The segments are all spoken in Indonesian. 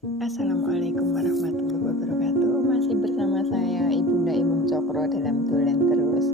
Assalamualaikum warahmatullahi wabarakatuh. Masih bersama saya Ibunda Imum Cokro dalam Dolen Terus.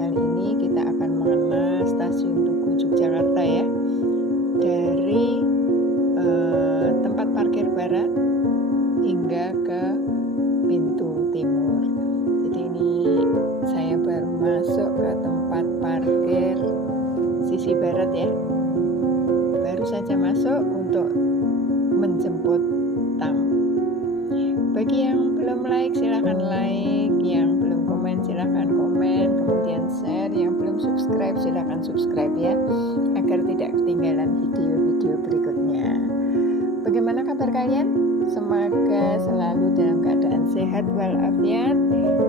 Kali ini kita akan mengenal Stasiun Tugu Yogyakarta ya. Dari tempat parkir barat hingga ke pintu timur. Jadi ini saya baru masuk ke tempat parkir sisi barat ya. Baru saja masuk untuk menjemput tamu. Bagi yang belum like silahkan like, yang belum komen silahkan komen, kemudian share, yang belum subscribe silahkan subscribe ya, agar tidak ketinggalan video-video berikutnya. Bagaimana kabar kalian? Semoga selalu dalam keadaan sehat walafiat,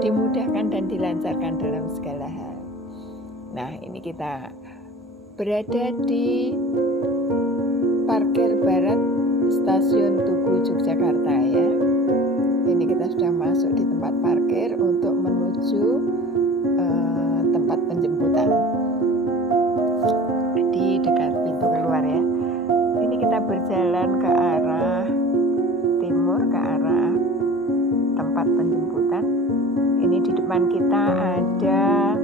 dimudahkan dan dilancarkan dalam segala hal. Nah, ini kita berada di parkir barat Stasiun Tugu Yogyakarta ya. Ini kita sudah masuk di tempat parkir untuk menuju tempat penjemputan di dekat pintu keluar ya. Ini kita berjalan ke arah timur, ke arah tempat penjemputan. Ini di depan kita ada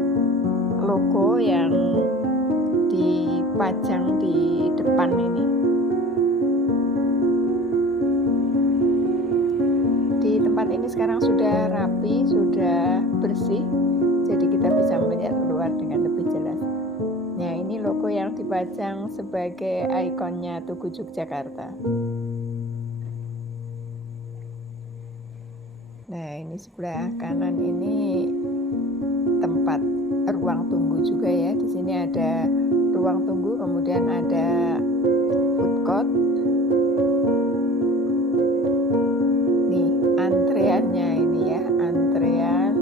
logo yang dipajang di depan ini. Di tempat ini sekarang sudah rapi, sudah bersih, jadi kita bisa melihat keluar dengan lebih jelas. Nah, ini logo yang dipajang sebagai ikonnya Tugu Yogyakarta. Nah, ini sebelah kanan ini tempat ruang tunggu juga ya. Di sini ada ruang tunggu, kemudian ada food court. Antreannya ini ya, antrean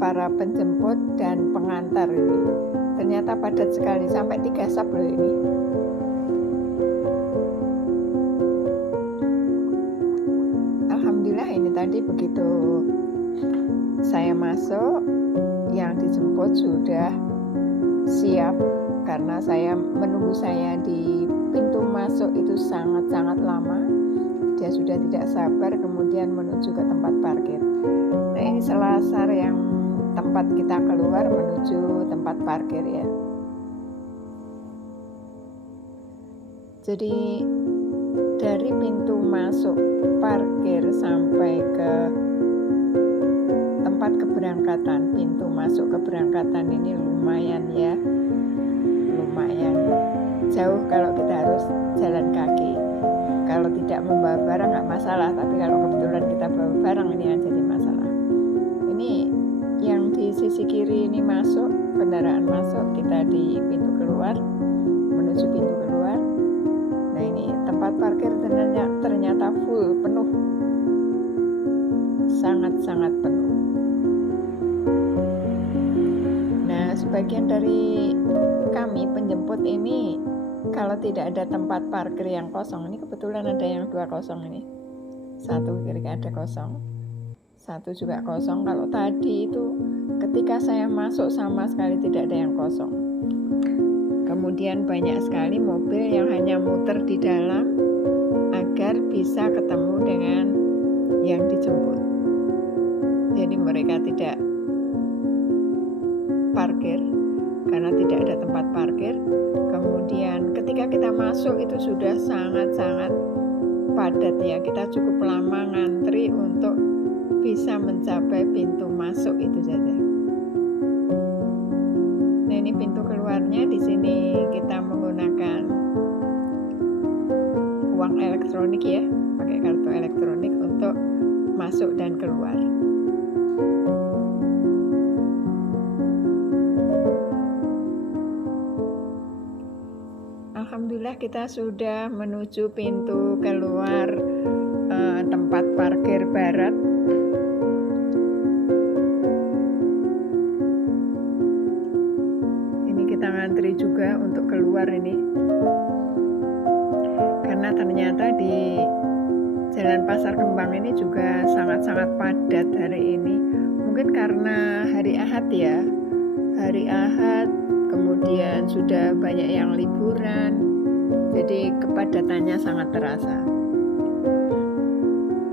para penjemput dan pengantar ini. Ternyata padat sekali, sampai 3 sub loh ini. Alhamdulillah ini tadi begitu saya masuk, yang dijemput sudah siap, karena menunggu saya di pintu masuk itu sangat-sangat lama. Dia sudah tidak sabar kemudian menuju ke tempat parkir. Nah, ini selasar yang tempat kita keluar menuju tempat parkir ya. Jadi dari pintu masuk parkir sampai ke tempat keberangkatan, pintu masuk keberangkatan ini lumayan ya, lumayan jauh kalau kita harus jalan kaki. Kalau tidak membawa barang nggak masalah, tapi kalau kebetulan kita bawa barang ini yang jadi masalah. Ini yang di sisi kiri ini masuk, kendaraan masuk, kita di pintu keluar, menuju pintu keluar. Nah, ini tempat parkir ternyata full, penuh, sangat-sangat penuh. Nah, sebagian dari kami penjemput ini, kalau tidak ada tempat parkir yang kosong, ini kebetulan ada yang 2 kosong ini. Satu kiri ada kosong, satu juga kosong. Kalau tadi itu ketika saya masuk sama sekali tidak ada yang kosong. Kemudian banyak sekali mobil yang hanya muter di dalam agar bisa ketemu dengan yang dijemput. Jadi mereka tidak parkir karena tidak ada tempat parkir. Kemudian ketika kita masuk itu sudah sangat-sangat padat ya. Kita cukup lama ngantri untuk bisa mencapai pintu masuk itu saja. Nah, ini pintu keluarnya. Di sini kita menggunakan uang elektronik ya, pakai kartu elektronik untuk masuk dan keluar. Alhamdulillah kita sudah menuju pintu keluar tempat parkir barat. Ini kita ngantri juga untuk keluar ini, karena ternyata di Jalan Pasar Kembang ini juga sangat-sangat padat hari ini. Mungkin karena hari Ahad ya, hari Ahad, kemudian sudah banyak yang liburan, jadi kepadatannya sangat terasa.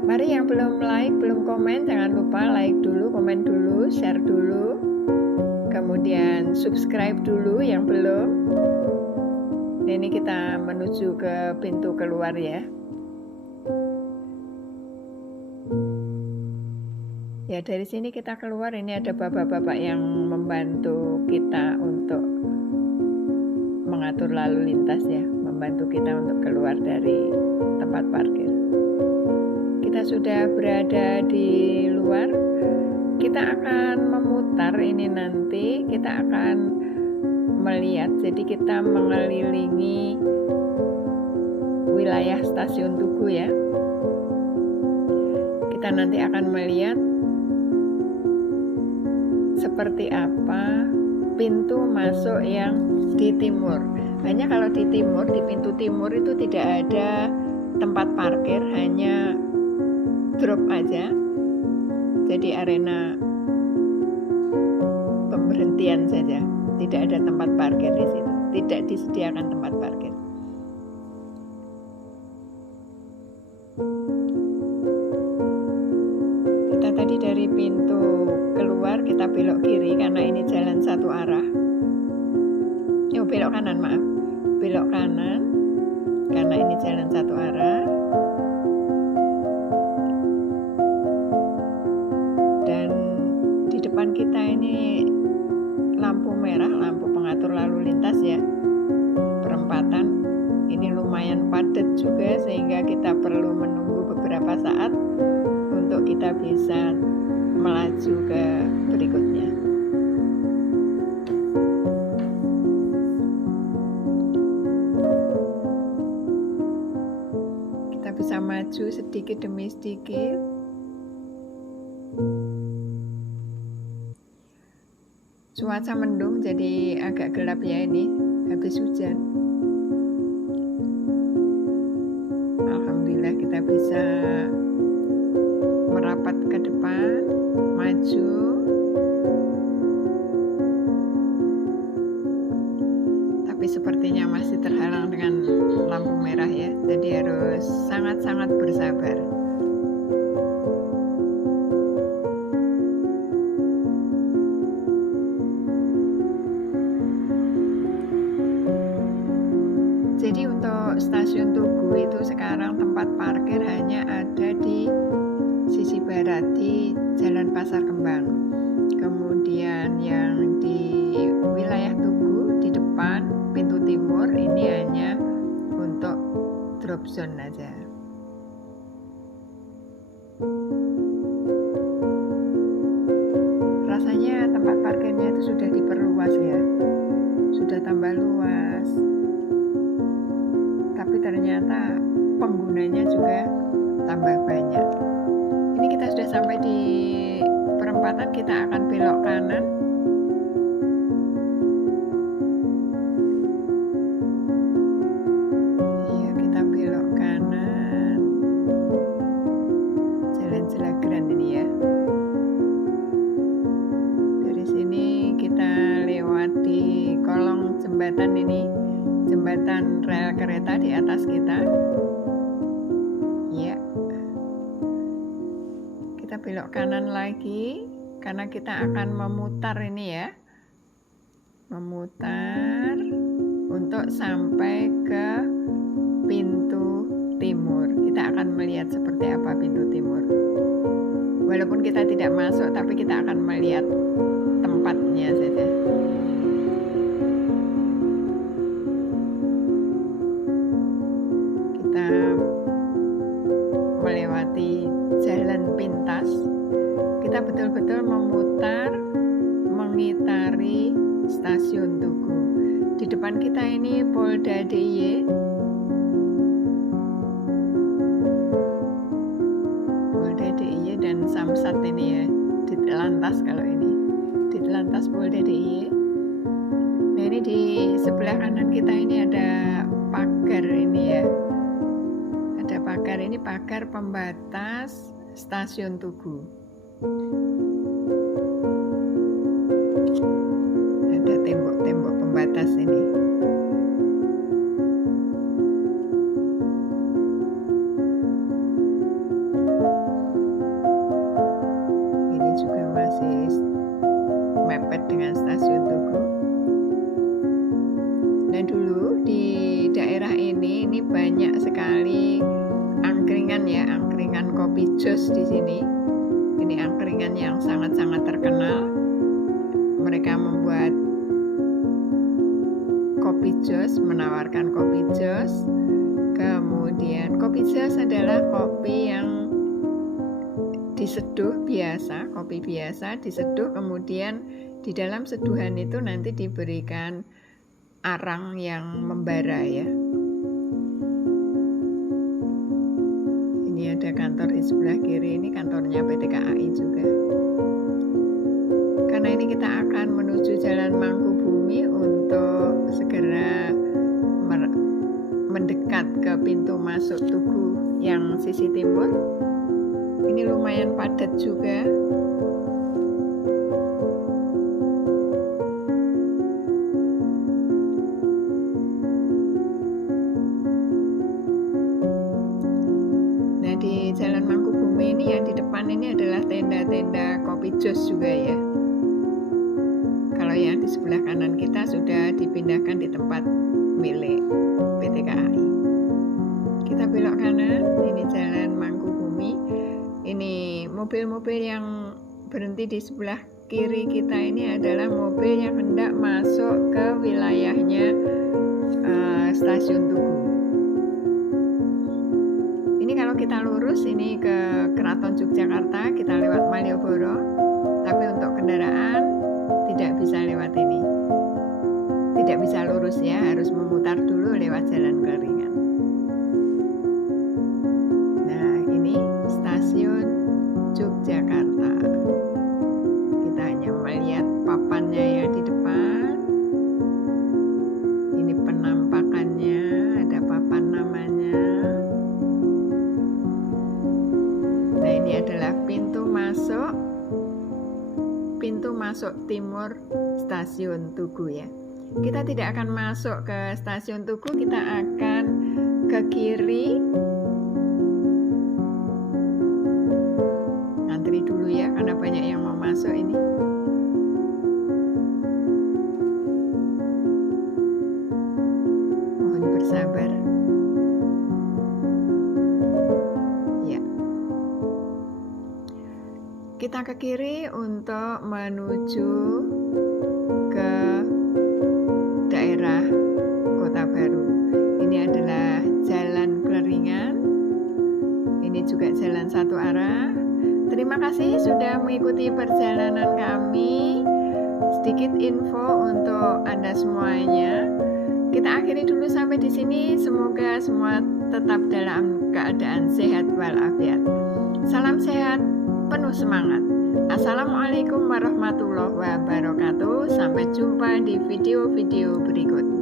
Mari yang belum like, belum komen, jangan lupa like dulu, komen dulu, share dulu. Kemudian subscribe dulu yang belum. Nah, ini kita menuju ke pintu keluar ya. Ya, dari sini kita keluar, ini ada bapak-bapak yang membantu kita untuk mengatur lalu lintas ya, membantu kita untuk keluar dari tempat parkir. Kita sudah berada di luar, kita akan memutar ini nanti, kita akan melihat, jadi kita mengelilingi wilayah stasiun Tugu ya. Kita nanti akan melihat seperti apa pintu masuk yang di timur. Hanya kalau di timur, di pintu timur itu tidak ada tempat parkir, hanya drop aja. Jadi arena pemberhentian saja, tidak ada tempat parkir di situ, tidak disediakan tempat parkir. Kita tadi dari pintu keluar, kita belok kiri karena ini jalan satu arah. Belok kanan, maaf, belok kanan karena ini jalan satu arah. Dan di depan kita ini lampu merah, lampu pengatur lalu lintas ya, perempatan. Ini lumayan padat juga sehingga kita perlu menunggu beberapa saat untuk kita bisa melaju ke berikutnya. Kita bisa maju sedikit demi sedikit. Cuaca mendung jadi agak gelap ya, ini habis hujan. Alhamdulillah kita bisa merapat ke depan, maju. Tapi sepertinya masih terhalang dengan lampu merah ya, jadi harus sangat-sangat bersabar. Jadi untuk stasiun Tugu itu sekarang tempat parkir hanya ada di sisi barat di Jalan Pasar Kembang. Kemudian yang di wilayah Tugu di depan pintu timur ini hanya untuk drop zone aja. Rasanya tempat parkirnya itu sudah diperluas ya, sudah tambah luas. Tapi ternyata penggunanya juga tambah banyak. Ini kita sudah sampai di perempatan, kita akan belok kanan. Iya, kita belok kanan. Jalan Jelagran ini ya. Dari sini kita lewati kolong jembatan ini, jembatan rel kereta di atas kita. Ya. Kita belok kanan lagi karena kita akan memutar ini ya. Memutar untuk sampai ke pintu timur. Kita akan melihat seperti apa pintu timur. Walaupun kita tidak masuk, tapi kita akan melihat tempatnya saja. Kita melewati jalan pintas, kita betul-betul memutar mengitari stasiun Tugu. Di depan kita ini Polda DIY, Polda DIY dan Samsat ini ya, Ditlantas kalau ini, Ditlantas Polda DIY. Nah ini di sebelah kanan kita ini ada pagar ini ya. Ada pagar, ini pagar pembatas stasiun Tugu. Ada tembok-tembok pembatas ini. Jos di sini. Ini angkringan yang sangat-sangat terkenal. Mereka membuat kopi jos, menawarkan kopi jos. Kemudian kopi jos adalah kopi yang diseduh biasa, kopi biasa diseduh, kemudian di dalam seduhan itu nanti diberikan arang yang membara ya. Ini ada kantor di sebelah kiri, ini kantornya PT KAI juga. Karena ini kita akan menuju Jalan Mangkubumi untuk segera mendekat ke pintu masuk Tugu yang sisi timur. Ini lumayan padat juga. Di Jalan Mangkubumi ini yang di depan ini adalah tenda-tenda kopi jos juga ya. Kalau yang di sebelah kanan kita sudah dipindahkan di tempat milik PT KAI. Kita belok kanan, ini Jalan Mangkubumi. Ini mobil-mobil yang berhenti di sebelah kiri kita ini adalah mobil yang hendak masuk ke wilayahnya stasiun Tugu. Ini kalau kita lurus ini ke Keraton Yogyakarta, kita lewat Malioboro. Tapi untuk kendaraan tidak bisa lewat ini. Tidak bisa lurus ya, harus memutar dulu lewat Jalan Kleringan. Nah, ini stasiun Yogyakarta. Kita hanya melihat papannya ya di depan. Ini penampakannya, ada papan namanya. Nah, ini adalah pintu masuk timur stasiun Tugu ya. Kita tidak akan masuk ke stasiun Tugu, kita akan ke kiri. Antri dulu ya, karena banyak yang mau masuk ini. Mohon bersabar. Kita ke kiri untuk menuju ke daerah Kota Baru. Ini adalah Jalan Kleringan. Ini juga jalan satu arah. Terima kasih sudah mengikuti perjalanan kami. Sedikit info untuk Anda semuanya. Kita akhiri dulu sampai di sini. Semoga semua tetap dalam keadaan sehat walafiat. Salam sehat, penuh semangat. Assalamualaikum warahmatullahi wabarakatuh. Sampai jumpa di video-video berikut.